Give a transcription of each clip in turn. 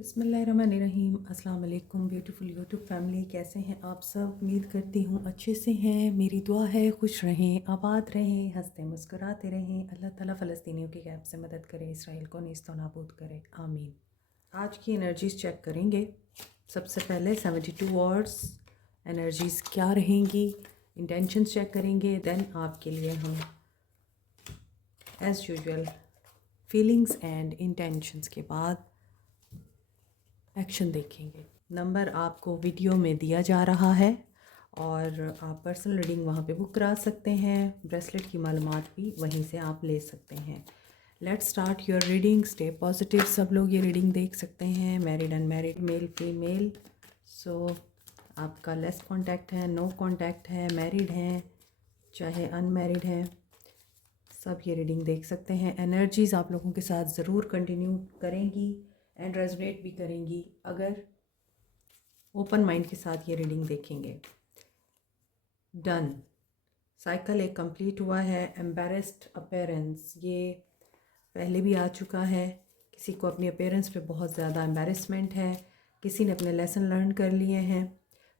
बिस्मिल्लाहिर्रहमानिर्रहीम। अस्सलाम वालेकुम ब्यूटीफुल यूट्यूब फैमिली, कैसे हैं आप सब? उम्मीद करती हूँ अच्छे से हैं। मेरी दुआ है खुश रहें, आबाद रहें, हंसते मुस्कुराते रहें। अल्लाह ताला फ़लस्तीनियों की गैब से मदद करे, इसराइल को नेस्त नाबूद करे, आमीन। आज की एनर्जीज़ चेक करेंगे। सबसे पहले 72 आवर्स एनर्जीज़ क्या रहेंगी, इंटेंशंस चेक करेंगे। देन आपके लिए हम as usual feelings and intentions के बाद एक्शन देखेंगे। नंबर आपको वीडियो में दिया जा रहा है और आप पर्सनल रीडिंग वहाँ पे बुक करा सकते हैं। ब्रेसलेट की मालूमात भी वहीं से आप ले सकते हैं। Let's start your reading. Stay positive. सब लोग ये रीडिंग देख सकते हैं, मैरिड अनमैरिड, मेल फीमेल। सो आपका लेस कांटेक्ट है, नो कांटेक्ट है, मैरिड हैं चाहे अनमैरिड हैं, सब ये रीडिंग देख सकते हैं। एनर्जीज़ आप लोगों के साथ ज़रूर कंटिन्यू करेंगी एंड रेजोनेट भी करेंगी अगर ओपन माइंड के साथ ये रीडिंग देखेंगे। डन। साइकिल एक कंप्लीट हुआ है। एम्बेरेस्ड अपीयरेंस, ये पहले भी आ चुका है। किसी को अपनी अपीयरेंस पे बहुत ज़्यादा एम्बेरसमेंट है, किसी ने अपने लेसन लर्न कर लिए हैं,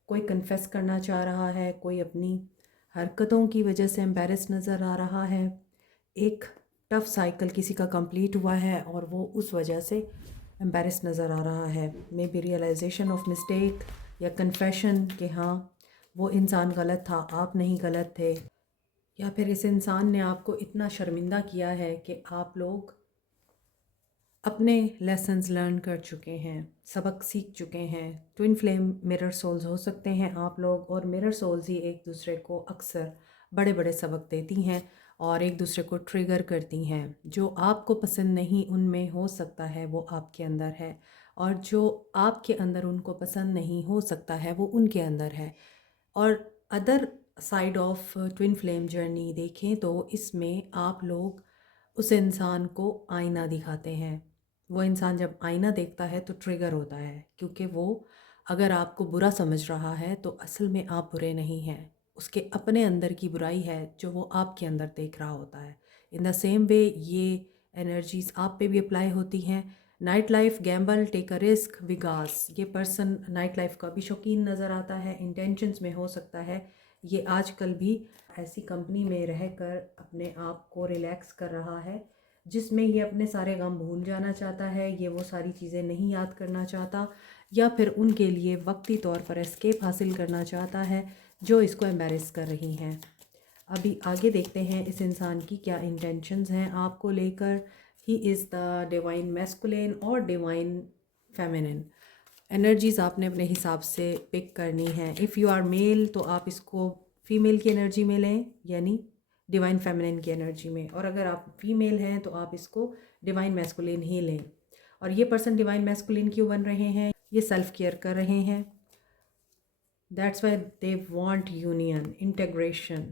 कोई कन्फेस करना चाह रहा है, कोई अपनी हरकतों की वजह से एम्बेरस नज़र आ रहा है। एक टफ साइकिल किसी का कंप्लीट हुआ है और वो उस वजह से एम्बेरस नज़र आ रहा है। Maybe realization of mistake या कन्फेशन कि हाँ वो इंसान गलत था, आप नहीं गलत थे, या फिर इस इंसान ने आपको इतना शर्मिंदा किया है कि आप लोग अपने लेसन्स लर्न कर चुके हैं, सबक सीख चुके हैं। ट्विन फ्लेम मिरर सोल्स हो सकते हैं आप लोग, और मिरर सोल्स ही एक दूसरे को अक्सर बड़े बड़े सबक देती हैं और एक दूसरे को ट्रिगर करती हैं। जो आपको पसंद नहीं उनमें हो सकता है वो आपके अंदर है, और जो आपके अंदर उनको पसंद नहीं हो सकता है वो उनके अंदर है। और other side of twin flame journey देखें तो इसमें आप लोग उस इंसान को आईना दिखाते हैं। वो इंसान जब आईना देखता है तो ट्रिगर होता है, क्योंकि वो अगर आपको बुरा समझ रहा है तो असल में आप बुरे नहीं हैं, उसके अपने अंदर की बुराई है जो वो आपके अंदर देख रहा होता है। इन द सेम वे ये एनर्जीज आप पे भी अप्लाई होती हैं। Night life, gamble, take a risk, Vegas, ये पर्सन नाइट लाइफ का भी शौकीन नज़र आता है। इंटेंशंस में हो सकता है ये आजकल भी ऐसी कंपनी में रहकर अपने आप को रिलैक्स कर रहा है जिसमें ये अपने सारे गम भूल जाना चाहता है, ये वो सारी चीज़ें नहीं याद करना चाहता, या फिर उनके लिए वक्ती तौर पर एस्केप हासिल करना चाहता है जो इसको एम्बेरस कर रही हैं। अभी आगे देखते हैं इस इंसान की क्या इंटेंशंस हैं आपको लेकर। He is the divine masculine और डिवाइन फेमिनिन। एनर्जीज़ आपने अपने हिसाब से पिक करनी है। इफ़ यू आर मेल तो आप इसको फीमेल की एनर्जी में लें, यानी डिवाइन फेमिनिन की एनर्जी में, और अगर आप फीमेल हैं तो आप इसको डिवाइन मैस्कुलिन ही लें। और ये पर्सन डिवाइन मैस्कुलिन क्यों बन रहे हैं? ये सेल्फ केयर कर रहे हैं। That's why they want union, integration,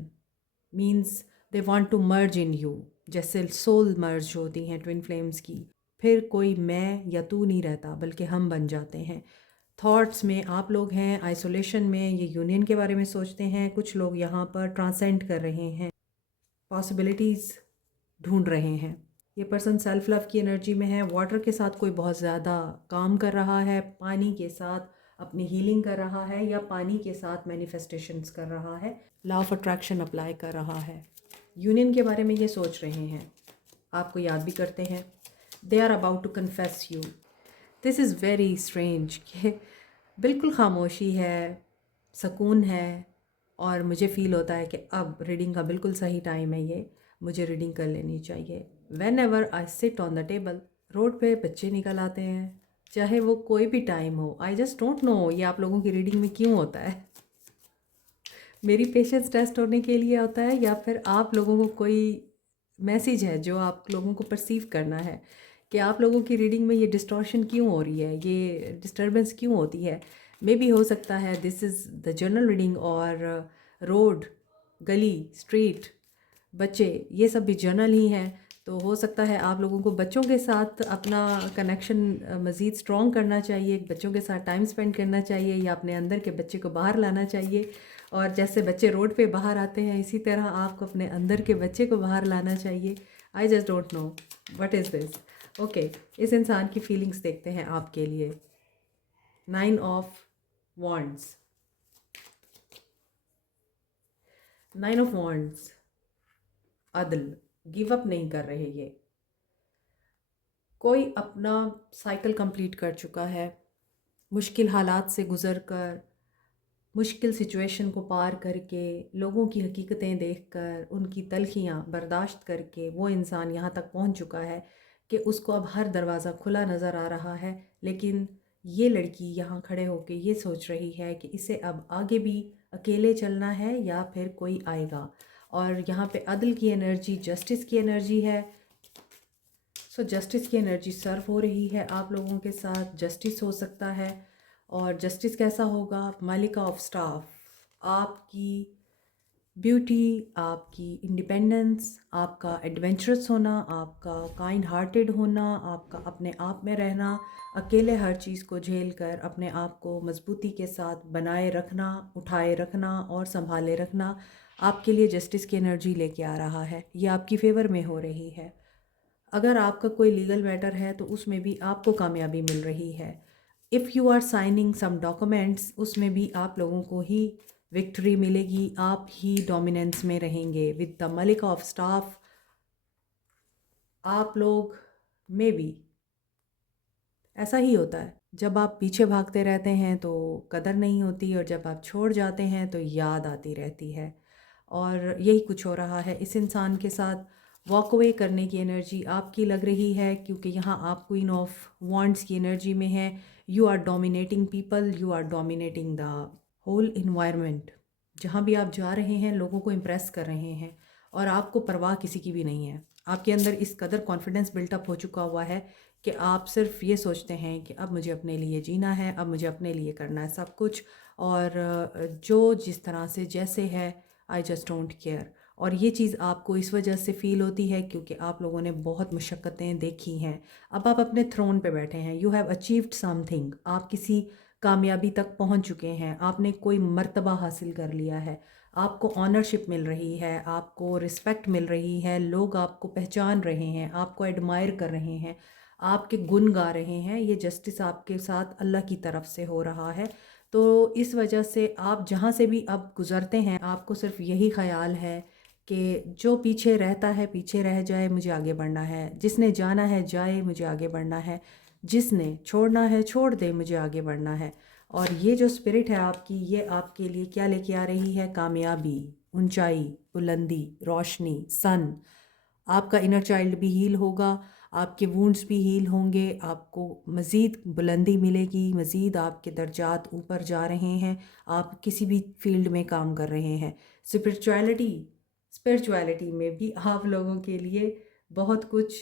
means they want to merge in you. जैसे सोल मर्ज होती हैं ट्विन फ्लेम्स की, फिर कोई मैं या तू नहीं रहता बल्कि हम बन जाते हैं। थॉट्स में आप लोग हैं आइसोलेशन में, ये यूनियन के बारे में सोचते हैं। कुछ लोग यहाँ पर ट्रांसेंड कर रहे हैं, पॉसिबिलिटीज़ ढूंढ रहे हैं। ये पर्सन सेल्फ लव की एनर्जी में है। वाटर के साथ कोई बहुत ज़्यादा काम कर रहा है, पानी के साथ अपनी हीलिंग कर रहा है, या पानी के साथ मैनिफेस्टेशंस कर रहा है, लॉ ऑफ अट्रैक्शन अप्लाई कर रहा है। यूनियन के बारे में ये सोच रहे हैं, आपको याद भी करते हैं। They are about to confess you. This is very strange कि बिल्कुल खामोशी है, सुकून है, और मुझे फ़ील होता है कि अब रीडिंग का बिल्कुल सही टाइम है, ये मुझे रीडिंग कर लेनी चाहिए। When ever I sit on the table, road पे बच्चे निकल आते हैं, चाहे वो कोई भी टाइम हो। आई जस्ट डोंट नो ये आप लोगों की रीडिंग में क्यों होता है। मेरी पेशेंस टेस्ट होने के लिए होता है, या फिर आप लोगों को कोई मैसेज है जो आप लोगों को परसीव करना है कि आप लोगों की रीडिंग में ये डिस्टॉर्शन क्यों हो रही है, ये डिस्टर्बेंस क्यों होती है। मे बी हो सकता है this is the general reading, और रोड, गली, स्ट्रीट, बच्चे, ये सब भी जनरल ही हैं। तो हो सकता है आप लोगों को बच्चों के साथ अपना कनेक्शन मज़ीद स्ट्रॉन्ग करना चाहिए, बच्चों के साथ टाइम स्पेंड करना चाहिए, या अपने अंदर के बच्चे को बाहर लाना चाहिए। और जैसे बच्चे रोड पे बाहर आते हैं, इसी तरह आपको अपने अंदर के बच्चे को बाहर लाना चाहिए। I just don't know what is this. Okay, इस इंसान की फीलिंग्स देखते हैं आपके लिए। 9 ऑफ वॉन्ड्स, 9 ऑफ वॉन्ड्स, अदल, गिव अप नहीं कर रहे ये। कोई अपना साइकिल कंप्लीट कर चुका है, मुश्किल हालात से गुज़र कर, मुश्किल सिचुएशन को पार करके, लोगों की हकीकतें देखकर, उनकी तलखियाँ बर्दाश्त करके वो इंसान यहाँ तक पहुँच चुका है कि उसको अब हर दरवाज़ा खुला नज़र आ रहा है। लेकिन ये लड़की यहाँ खड़े होके ये सोच रही है कि इसे अब आगे भी अकेले चलना है या फिर कोई आएगा। और यहाँ पे अदल की एनर्जी, जस्टिस की एनर्जी है। सो जस्टिस की एनर्जी सर्व हो रही है आप लोगों के साथ। जस्टिस हो सकता है, और जस्टिस कैसा होगा? मालिका ऑफ स्टाफ, आपकी ब्यूटी, आपकी इंडिपेंडेंस, आपका एडवेंचरस होना, आपका काइंड हार्टेड होना, आपका अपने आप में रहना, अकेले हर चीज़ को झेल कर अपने आप को मजबूती के साथ बनाए रखना, उठाए रखना और संभाले रखना, आपके लिए जस्टिस की एनर्जी लेके आ रहा है। ये आपकी फेवर में हो रही है। अगर आपका कोई लीगल मैटर है तो उसमें भी आपको कामयाबी मिल रही है। If you are signing some documents, उसमें भी आप लोगों को ही विक्ट्री मिलेगी, आप ही डोमिनेंस में रहेंगे। With the Malik of staff, आप लोग में भी ऐसा ही होता है, जब आप पीछे भागते रहते हैं तो कदर नहीं होती, और जब आप छोड़ जाते हैं तो याद आती रहती है। और यही कुछ हो रहा है इस इंसान के साथ। वॉक अवे करने की एनर्जी आपकी लग रही है, क्योंकि यहाँ आप क्वीन ऑफ वॉन्ड्स की एनर्जी में है। You are dominating people, you are dominating the whole environment. जहाँ भी आप जा रहे हैं लोगों को इम्प्रेस कर रहे हैं, और आपको परवाह किसी की भी नहीं है। आपके अंदर इस कदर कॉन्फिडेंस बिल्टअप हो चुका हुआ है कि आप सिर्फ ये सोचते हैं कि अब मुझे अपने लिए जीना है, अब मुझे अपने लिए करना है सब कुछ, और जो जिस तरह से जैसे है, आई जस्ट डोंट केयर। और ये चीज़ आपको इस वजह से फ़ील होती है क्योंकि आप लोगों ने बहुत मुशक्क़तें देखी हैं। अब आप अपने थ्रोन पे बैठे हैं, यू हैव अचीव्ड समथिंग, आप किसी कामयाबी तक पहुंच चुके हैं, आपने कोई मर्तबा हासिल कर लिया है, आपको ऑनरशिप मिल रही है, आपको रिस्पेक्ट मिल रही है, लोग आपको पहचान रहे हैं, आपको एडमायर कर रहे हैं, आपके गुण गा रहे हैं। ये जस्टिस आपके साथ अल्लाह की तरफ से हो रहा है। तो इस वजह से आप जहाँ से भी अब गुज़रते हैं, आपको सिर्फ यही ख्याल है कि जो पीछे रहता है पीछे रह जाए, मुझे आगे बढ़ना है। जिसने जाना है जाए, मुझे आगे बढ़ना है। जिसने छोड़ना है छोड़ दे, मुझे आगे बढ़ना है। और ये जो स्पिरिट है आपकी, ये आपके लिए क्या लेके आ रही है? कामयाबी, ऊंचाई, बुलंदी, रोशनी, सन। आपका इनर चाइल्ड भी हील होगा, आपके वुंड्स भी हील होंगे, आपको मज़ीद बुलंदी मिलेगी, मज़ीद आपके दर्जात ऊपर जा रहे हैं, आप किसी भी फील्ड में काम कर रहे हैं। स्पिरिचुअलिटी, स्पिरिचुअलिटी में भी आप लोगों के लिए बहुत कुछ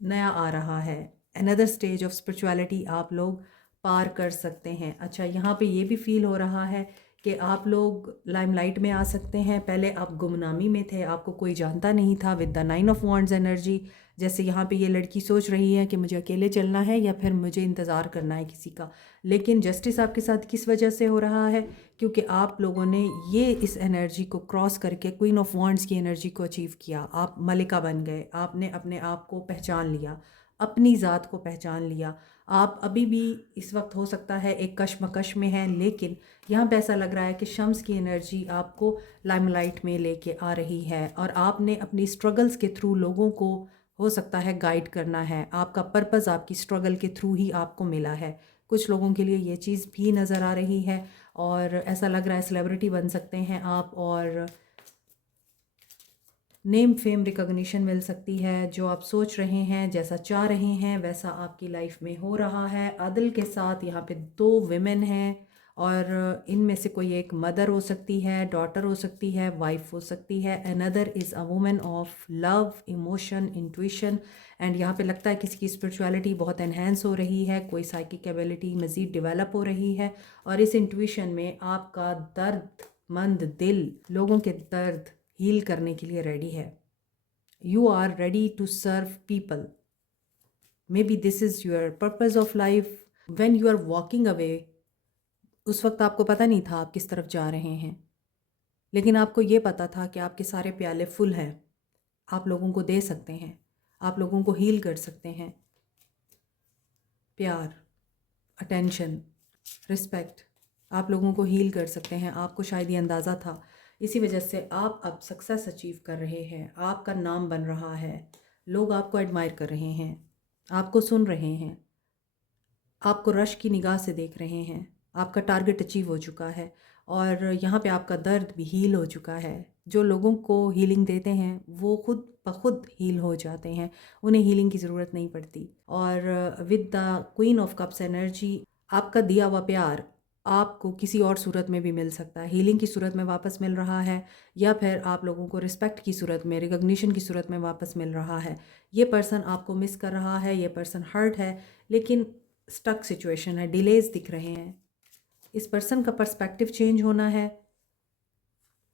नया आ रहा है। अनदर स्टेज ऑफ स्पिरिचुअलिटी आप लोग पार कर सकते हैं। अच्छा, यहाँ पे ये भी फील हो रहा है कि आप लोग लाइमलाइट में आ सकते हैं। पहले आप गुमनामी में थे, आपको कोई जानता नहीं था। With the 9 of wands energy, जैसे यहाँ पे ये लड़की सोच रही है कि मुझे अकेले चलना है या फिर मुझे इंतज़ार करना है किसी का। लेकिन जस्टिस आपके साथ किस वजह से हो रहा है? क्योंकि आप लोगों ने ये इस एनर्जी को क्रॉस करके क्वीन ऑफ वॉन्ड्स की एनर्जी को अचीव किया। आप मलिका बन गए, आपने अपने आप को पहचान लिया, अपनी ज़ात को पहचान लिया। आप अभी भी इस वक्त हो सकता है एक कशमकश में हैं, लेकिन यहाँ पे ऐसा लग रहा है कि शम्स की एनर्जी आपको लाइमलाइट में लेके आ रही है, और आपने अपनी स्ट्रगल्स के थ्रू लोगों को हो सकता है गाइड करना है। आपका पर्पज़ आपकी स्ट्रगल के थ्रू ही आपको मिला है। कुछ लोगों के लिए ये चीज़ भी नज़र आ रही है, और ऐसा लग रहा है सेलिब्रिटी बन सकते हैं आप, और नेम फेम रिकॉग्निशन मिल सकती है। जो आप सोच रहे हैं, जैसा चाह रहे हैं, वैसा आपकी लाइफ में हो रहा है। अदल के साथ यहाँ पे 2 विमेन हैं, और इनमें से कोई एक मदर हो सकती है, डॉटर हो सकती है, वाइफ हो सकती है। Another is a woman of love, emotion, intuition. And यहाँ पे लगता है किसी की स्पिरिचुअलिटी बहुत एनहेंस हो रही है, कोई साइकिक एबिलिटी मज़ीद डेवलप हो रही है, और इस इंट्यूशन में आपका दर्दमंद दिल लोगों के दर्द हील करने के लिए रेडी है। You are ready to serve people. Maybe this is your purpose of life. When you are walking away, उस वक्त आपको पता नहीं था आप किस तरफ जा रहे हैं, लेकिन आपको ये पता था कि आपके सारे प्याले फुल हैं, आप लोगों को दे सकते हैं, आप लोगों को हील कर सकते हैं। प्यार, अटेंशन, रिस्पेक्ट आप लोगों को हील कर सकते हैं। आपको शायद ये अंदाज़ा था, इसी वजह से आप अब सक्सेस अचीव कर रहे हैं, आपका नाम बन रहा है, लोग आपको एडमायर कर रहे हैं, आपको सुन रहे हैं, आपको रश की निगाह से देख रहे हैं, आपका टारगेट अचीव हो चुका है और यहाँ पे आपका दर्द भी हील हो चुका है। जो लोगों को हीलिंग देते हैं वो खुद ब खुद हील हो जाते हैं, उन्हें हीलिंग की ज़रूरत नहीं पड़ती। और with the queen of cups energy आपका दिया हुआ प्यार आपको किसी और सूरत में भी मिल सकता है, हीलिंग की सूरत में वापस मिल रहा है, या फिर आप लोगों को रिस्पेक्ट की सूरत में, रिकग्निशन की सूरत में वापस मिल रहा है। ये पर्सन आपको मिस कर रहा है, ये पर्सन हर्ट है, लेकिन स्टक सिचुएशन है, डिलेज दिख रहे हैं। इस पर्सन का पर्सपेक्टिव चेंज होना है।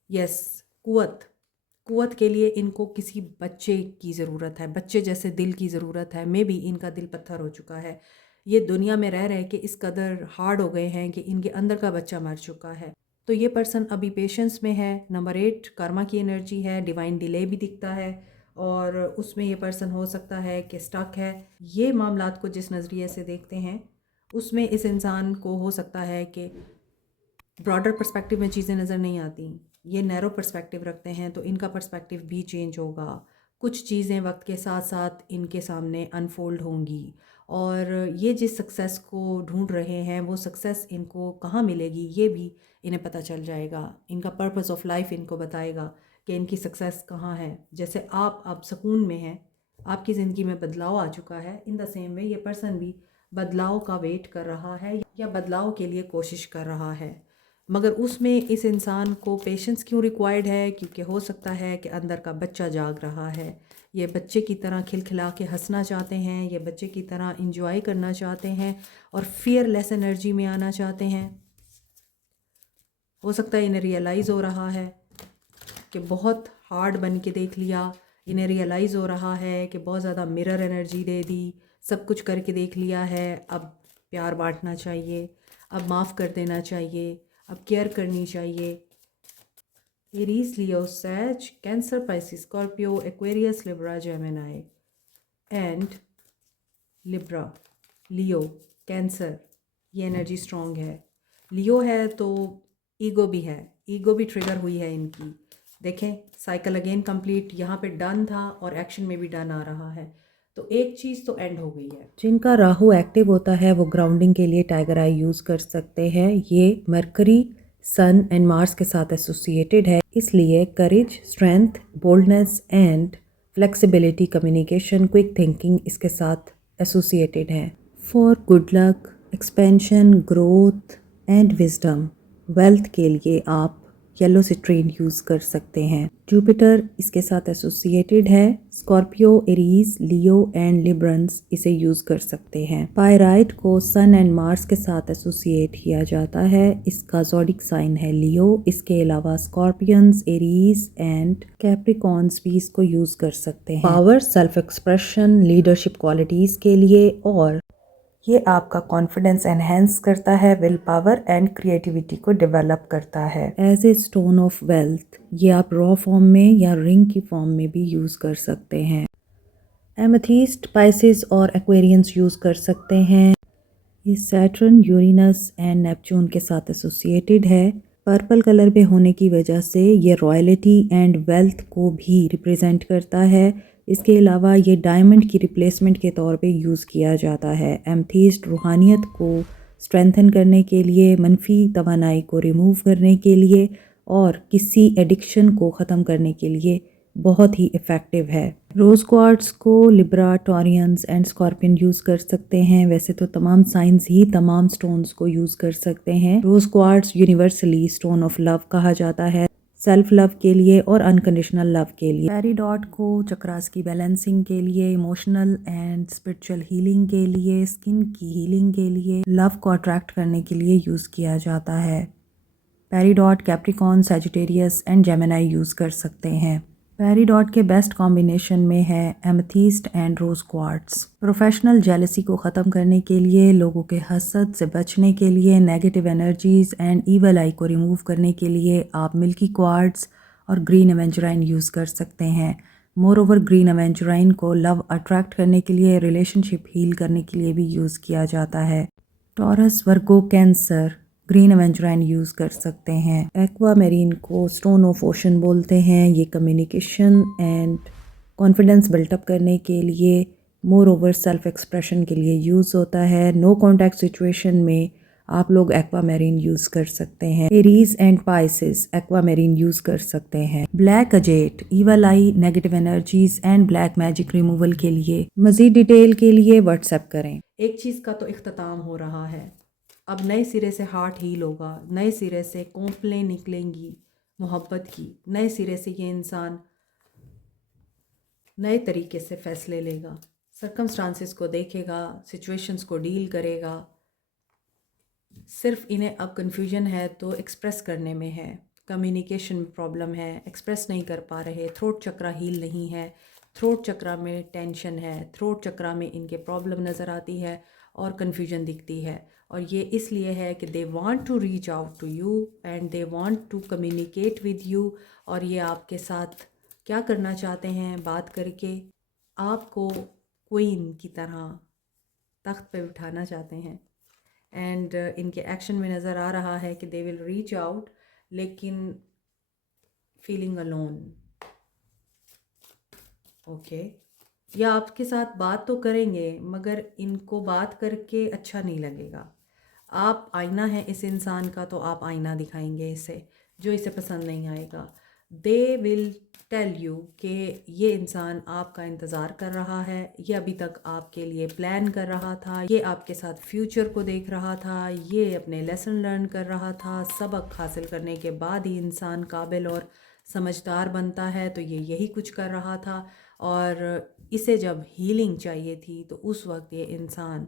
यस, कुव्वत के लिए इनको किसी बच्चे की ज़रूरत है, बच्चे जैसे दिल की ज़रूरत है। मे बी इनका दिल पत्थर हो चुका है, ये दुनिया में रह रहे कि इस कदर हार्ड हो गए हैं कि इनके अंदर का बच्चा मर चुका है। तो ये पर्सन अभी पेशेंस में है। नंबर 8 कर्मा की एनर्जी है, डिवाइन डिले भी दिखता है और उसमें ये पर्सन हो सकता है कि स्टक है। ये मामलात को जिस नज़रिए से देखते हैं उसमें इस इंसान को हो सकता है कि ब्रॉडर पर्सपेक्टिव में चीज़ें नज़र नहीं आती, ये नैरो पर्सपेक्टिव रखते हैं, तो इनका पर्सपेक्टिव भी चेंज होगा। कुछ चीज़ें वक्त के साथ साथ इनके सामने अनफोल्ड होंगी और ये जिस सक्सेस को ढूंढ रहे हैं वो सक्सेस इनको कहाँ मिलेगी ये भी इन्हें पता चल जाएगा। इनका पर्पस ऑफ लाइफ इनको बताएगा कि इनकी सक्सेस कहाँ है। जैसे आप अब सुकून में हैं, आपकी ज़िंदगी में बदलाव आ चुका है, इन द सेम वे ये पर्सन भी बदलाव का वेट कर रहा है या बदलाव के लिए कोशिश कर रहा है। मगर उसमें इस इंसान को पेशेंस क्यों रिक्वायर्ड है? क्योंकि हो सकता है कि अंदर का बच्चा जाग रहा है, ये बच्चे की तरह खिलखिला के हंसना चाहते हैं, ये बच्चे की तरह इंजॉय करना चाहते हैं और फियरलेस एनर्जी में आना चाहते हैं। हो सकता है इन्हें रियलाइज़ हो रहा है कि बहुत हार्ड बन के देख लिया, इन्हें रियलाइज़ हो रहा है कि बहुत ज़्यादा मिरर एनर्जी दे दी, सब कुछ करके देख लिया है, अब प्यार बांटना चाहिए, अब माफ़ कर देना चाहिए, अब केयर करनी चाहिए। एरीज, लियो, सैज, Cancer, Pisces, Scorpio, Aquarius, Libra, Gemini and Libra, Leo, Cancer, ये एनर्जी स्ट्रॉन्ग है। लियो है तो ईगो भी है, ईगो भी ट्रिगर हुई है इनकी। देखें साइकिल अगेन कंप्लीट, यहाँ पे डन था और एक्शन में भी डन आ रहा है, तो एक चीज़ तो एंड हो गई है। जिनका राहु एक्टिव होता है वो ग्राउंडिंग के लिए टाइगर आई यूज़ कर सकते हैं। ये मरकरी, सन एंड मार्स के साथ एसोसिएटेड है, इसलिए courage, strength, boldness and flexibility, communication, quick thinking इसके साथ एसोसिएटेड है। For good luck, expansion, growth and wisdom, wealth के लिए आप येलो सिट्रीन यूज़ कर सकते हैं। जुपिटर इसके साथ एसोसिएटेड है। Scorpio, Aries, Leo and Librans इसे यूज़ कर सकते हैं। पायराइट को सन एंड मार्स के साथ एसोसिएट किया जाता है, इसका ज़ोडिक साइन है लियो। इसके अलावा स्कॉर्पियंस, एरीज एंड कैप्रिकॉर्न्स भी इसको यूज़ कर सकते हैं। Power, self expression, leadership qualities के लिए, और ये आपका कॉन्फिडेंस एनहेंस करता है, विल पावर एंड क्रिएटिविटी को डेवलप करता है। As a stone of wealth ये आप रॉ फॉर्म में या रिंग की फॉर्म में भी यूज़ कर सकते हैं। एमेथिस्ट, पाइसिस और एक्वेरियंस यूज़ कर सकते हैं। ये सैटर्न, यूरेनस एंड नेपच्यून के साथ एसोसिएटेड है। पर्पल कलर पे होने की वजह से ये रॉयल्टी एंड वेल्थ को भी रिप्रेजेंट करता है। इसके अलावा ये डायमंड की रिप्लेसमेंट के तौर पे यूज़ किया जाता है। एमेथिस्ट रूहानियत को स्ट्रेंथन करने के लिए, मनफी तवानाई को रिमूव करने के लिए और किसी एडिक्शन को ख़त्म करने के लिए बहुत ही इफ़ेक्टिव है। रोज़ क्वार्ट्स को Libra, Taureans and scorpion use कर सकते हैं। वैसे तो तमाम साइंस ही तमाम स्टोन्स को यूज़ कर सकते हैं। Rose quartz universally stone of love कहा जाता है, सेल्फ लव के लिए और अनकंडीशनल लव के लिए। पेरिडॉट को चक्रास की बैलेंसिंग के लिए, इमोशनल एंड स्पिरिचुअल हीलिंग के लिए, स्किन की हीलिंग के लिए, लव को अट्रैक्ट करने के लिए यूज़ किया जाता है। Peridot Capricorn, Sagittarius and Gemini use कर सकते हैं। पेरिडॉट के बेस्ट कॉम्बिनेशन में है amethyst and rose quartz. Professional jealousy को ख़त्म करने के लिए, लोगों के हसद से बचने के लिए, नेगेटिव एनर्जीज़ एंड ईवल आई को रिमूव करने के लिए आप मिल्की क्वार्ट्स और ग्रीन एवेंजराइन यूज़ कर सकते हैं। मोर ओवर ग्रीन एवेंचुराइन को लव अट्रैक्ट करने के लिए, रिलेशनशिप हील करने के लिए भी यूज़ किया जाता है। टॉरस, वर्गो, कैंसर ग्रीन एवेंचुराइन यूज़ कर सकते हैं। एक्वा मैरीन को स्टोन ऑफ ओशन बोलते हैं। ये कम्युनिकेशन एंड कॉन्फिडेंस बिल्टअप करने के लिए, मोर ओवर सेल्फ एक्सप्रेशन के लिए यूज़ होता है। नो कॉन्टैक्ट सिचुएशन में आप लोग एक्वा मैरीन यूज़ कर सकते हैं। Aries and Pisces aqua marine use कर सकते हैं। Black अजेट evil I, negative energies and black magic removal के लिए। मज़ीद डिटेल के लिए व्हाट्सएप करें। एक चीज़ का तो इख्तिताम हो रहा है, अब नए सिरे से हार्ट हील होगा, नए सिरे से कौंपलें निकलेंगी मोहब्बत की, नए सिरे से ये इंसान नए तरीके से फ़ैसले लेगा, सर्कमस्टांसिस को देखेगा, सिचुएशंस को डील करेगा। सिर्फ इन्हें अब कन्फ्यूजन है तो एक्सप्रेस करने में है, कम्युनिकेशन में प्रॉब्लम है, एक्सप्रेस नहीं कर पा रहे, थ्रोट चक्रा हील नहीं है, थ्रोट चक्रा में टेंशन है, थ्रोट चक्रा में इनके प्रॉब्लम नज़र आती है और कन्फ्यूजन दिखती है। और ये इसलिए है कि they want to reach out to you and they want to communicate with you, और ये आपके साथ क्या करना चाहते हैं, बात करके आपको क्वीन की तरह तख्त पे बिठाना चाहते हैं। एंड इनके एक्शन में नज़र आ रहा है कि दे विल रीच आउट, लेकिन फीलिंग अलोन। ओके, या आपके साथ बात तो करेंगे मगर इनको बात करके अच्छा नहीं लगेगा। आप आईना है इस इंसान का, तो आप आईना दिखाएंगे इसे, जो इसे पसंद नहीं आएगा। दे विल टेल यू कि ये इंसान आपका इंतज़ार कर रहा है, ये अभी तक आपके लिए प्लान कर रहा था, ये आपके साथ फ्यूचर को देख रहा था, ये अपने लेसन लर्न कर रहा था। सबक हासिल करने के बाद ही इंसान काबिल और समझदार बनता है, तो ये यही कुछ कर रहा था। और इसे जब हीलिंग चाहिए थी तो उस वक्त ये इंसान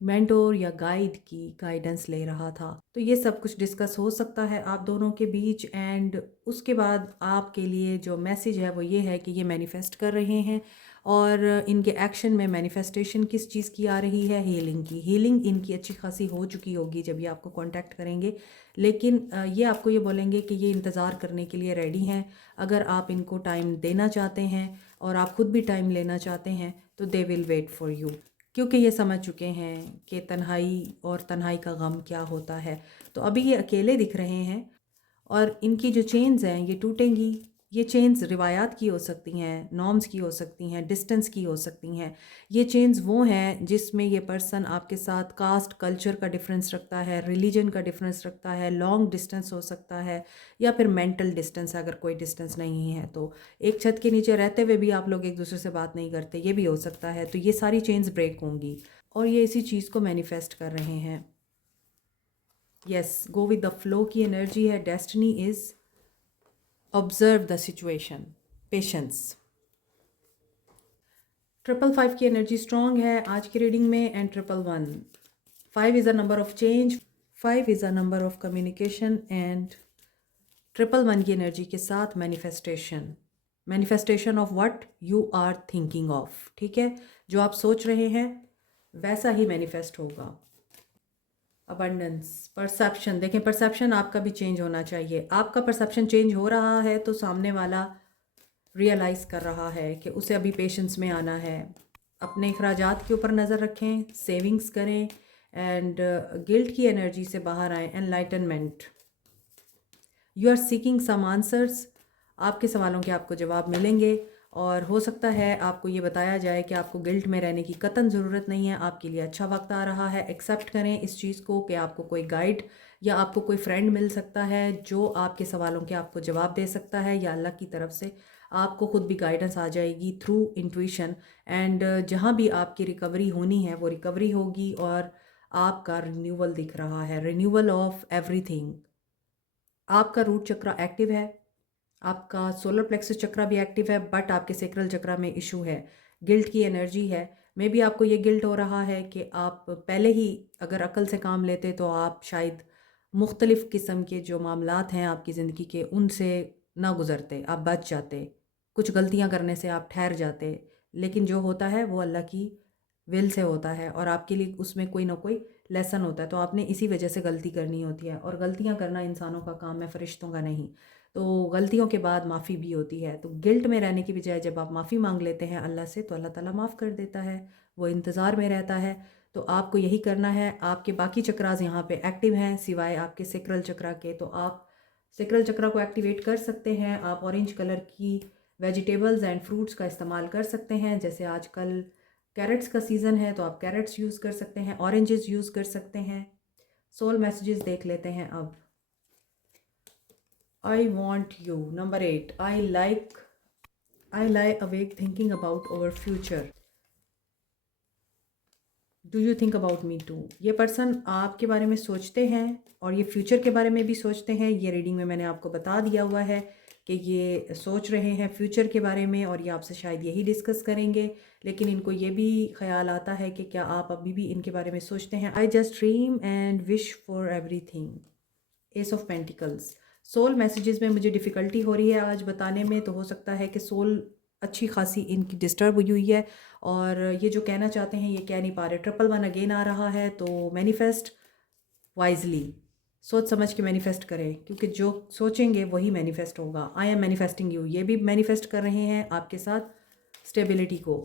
मेंटोर या गाइड की गाइडेंस ले रहा था। तो ये सब कुछ डिस्कस हो सकता है आप दोनों के बीच। एंड उसके बाद आपके लिए जो मैसेज है वो ये है कि ये मैनिफेस्ट कर रहे हैं, और इनके एक्शन में मैनिफेस्टेशन किस चीज़ की आ रही है, हीलिंग की। हीलिंग इनकी अच्छी खासी हो चुकी होगी जब ये आपको कांटेक्ट करेंगे, लेकिन ये आपको ये बोलेंगे कि ये इंतज़ार करने के लिए रेडी हैं। अगर आप इनको टाइम देना चाहते हैं और आप ख़ुद भी टाइम लेना चाहते हैं तो they will wait for you, क्योंकि ये समझ चुके हैं कि तन्हाई और तन्हाई का गम क्या होता है। तो अभी ये अकेले दिख रहे हैं और इनकी जो चेन्स हैं ये टूटेंगी। ये चेन्स रिवायात की हो सकती हैं, नॉर्म्स की हो सकती हैं, डिस्टेंस की हो सकती हैं। ये चेन्स वो हैं जिसमें ये पर्सन आपके साथ कास्ट कल्चर का डिफरेंस रखता है, रिलीजन का डिफरेंस रखता है, लॉन्ग डिस्टेंस हो सकता है, या फिर मेंटल डिस्टेंस। अगर कोई डिस्टेंस नहीं है तो एक छत के नीचे रहते हुए भी आप लोग एक दूसरे से बात नहीं करते, ये भी हो सकता है। तो ये सारी चेन्स ब्रेक होंगी और ये इसी चीज़ को मैनिफेस्ट कर रहे हैं। Yes, go with the flow की एनर्जी है। Destiny is observe the situation, patience. 555 की एनर्जी स्ट्रॉन्ग है आज की रीडिंग में। And 111, 5 is a number of change, 5 is a number of communication. And 111 की एनर्जी के साथ manifestation, manifestation of what you are thinking of. ठीक है, जो आप सोच रहे हैं वैसा ही मैनिफेस्ट होगा। अबंडेंस, परसेप्शन, देखें परसेप्शन आपका भी चेंज होना चाहिए। आपका परसेप्शन चेंज हो रहा है तो सामने वाला रियलाइज़ कर रहा है कि उसे अभी पेशेंस में आना है। अपने अखराजात के ऊपर नज़र रखें, सेविंग्स करें एंड गिल्ट की एनर्जी से बाहर आएँ। Enlightenment, you are seeking some answers, आपके सवालों के आपको जवाब मिलेंगे। और हो सकता है आपको ये बताया जाए कि आपको गिल्ट में रहने की कतन ज़रूरत नहीं है, आपके लिए अच्छा वक्त आ रहा है। एक्सेप्ट करें इस चीज़ को कि आपको कोई गाइड या आपको कोई फ्रेंड मिल सकता है जो आपके सवालों के आपको जवाब दे सकता है, या अल्लाह की तरफ से आपको ख़ुद भी गाइडेंस आ जाएगी थ्रू इंट्यूशन। एंड जहाँ भी आपकी रिकवरी होनी है वो रिकवरी होगी। और आपका रिन्यूअल दिख रहा है, रिन्यूअल ऑफ एवरीथिंग। आपका रूट चक्र एक्टिव है, आपका सोलर प्लेक्सस चक्र भी एक्टिव है, बट आपके सेक्रल चक्र में इशू है, गिल्ट की एनर्जी है। मे बी आपको ये गिल्ट हो रहा है कि आप पहले ही अगर अकल से काम लेते तो आप शायद मुख्तलिफ़ किस्म के जो मामलात हैं आपकी ज़िंदगी के उनसे ना गुज़रते, आप बच जाते, कुछ गलतियां करने से आप ठहर जाते। लेकिन जो होता है वो अल्लाह की विल से होता है और आपके लिए उसमें कोई ना कोई लेसन होता है, तो आपने इसी वजह से गलती करनी होती है। और गलतियां करना इंसानों का काम है, फरिश्तों का नहीं। तो गलतियों के बाद माफ़ी भी होती है। तो गिल्ट में रहने की बजाय जब आप माफ़ी मांग लेते हैं अल्लाह से तो अल्लाह ताला माफ़ कर देता है, वो इंतज़ार में रहता है। तो आपको यही करना है। आपके बाकी चक्रास यहाँ पे एक्टिव हैं सिवाय आपके सेक्रल चक्रा के, तो आप सेक्रल चक्रा को एक्टिवेट कर सकते हैं। आप ऑरेंज कलर की वेजिटेबल्स एंड फ्रूट्स का इस्तेमाल कर सकते हैं। जैसे आजकल कैरेट्स का सीज़न है तो आप कैरेट्स यूज़ कर सकते हैं, ऑरेंजेस यूज़ कर सकते हैं। सोल मैसेजेस देख लेते हैं अब। I want you, number 8। I lie awake thinking about our future. Do you think about me too. ये पर्सन आपके बारे में सोचते हैं और ये फ्यूचर के बारे में भी सोचते हैं। ये रीडिंग में मैंने आपको बता दिया हुआ है कि ये सोच रहे हैं फ्यूचर के बारे में और ये आपसे शायद यही डिस्कस करेंगे। लेकिन इनको ये भी ख्याल आता है कि क्या आप अभी भी इनके बारे में सोचते हैं। I just dream and wish for everything. Ace of pentacles. Soul messages में मुझे डिफ़िकल्टी हो रही है आज बताने में, तो हो सकता है कि सोल अच्छी खासी इनकी डिस्टर्ब हुई हुई है और ये जो कहना चाहते हैं ये कह नहीं पा रहे। 111 अगेन आ रहा है, तो मैनिफेस्ट वाइजली, सोच समझ के मैनिफेस्ट करें क्योंकि जो सोचेंगे वही मैनिफेस्ट होगा। आई एम मैनिफेस्टिंग यू, ये भी मैनिफेस्ट कर रहे हैं आपके साथ स्टेबिलिटी को।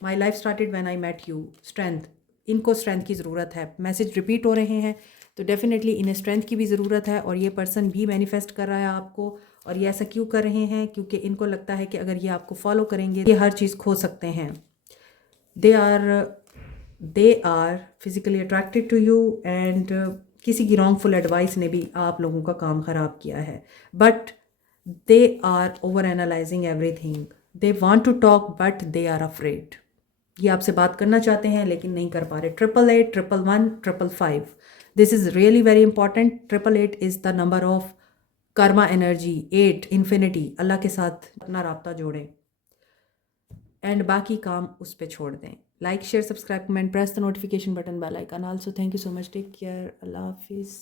My life started when I met you. Strength, इनको स्ट्रेंथ की ज़रूरत है। मैसेज रिपीट हो रहे हैं तो डेफिनेटली इन्हें स्ट्रेंथ की भी ज़रूरत है और ये पर्सन भी मैनिफेस्ट कर रहा है आपको। और ये ऐसा क्यों कर रहे हैं? क्योंकि इनको लगता है कि अगर ये आपको फॉलो करेंगे ये हर चीज़ खो सकते हैं। They are physically attracted to you and किसी की रॉन्गफुल एडवाइस ने भी आप लोगों का काम ख़राब किया है। But they are over analysing everything. They want to talk but they are afraid. ये आपसे बात करना चाहते हैं लेकिन नहीं कर पा रहे। 888, 111, 555। This is really very important. 888 is the number of karma energy. 8 infinity. Allah के साथ अपना राब्ता जोड़ें एंड बाकी काम उस पर छोड़ दें। Like share subscribe comment press the notification button bell icon. Also thank you so much. Take care. Allah हाफिज़।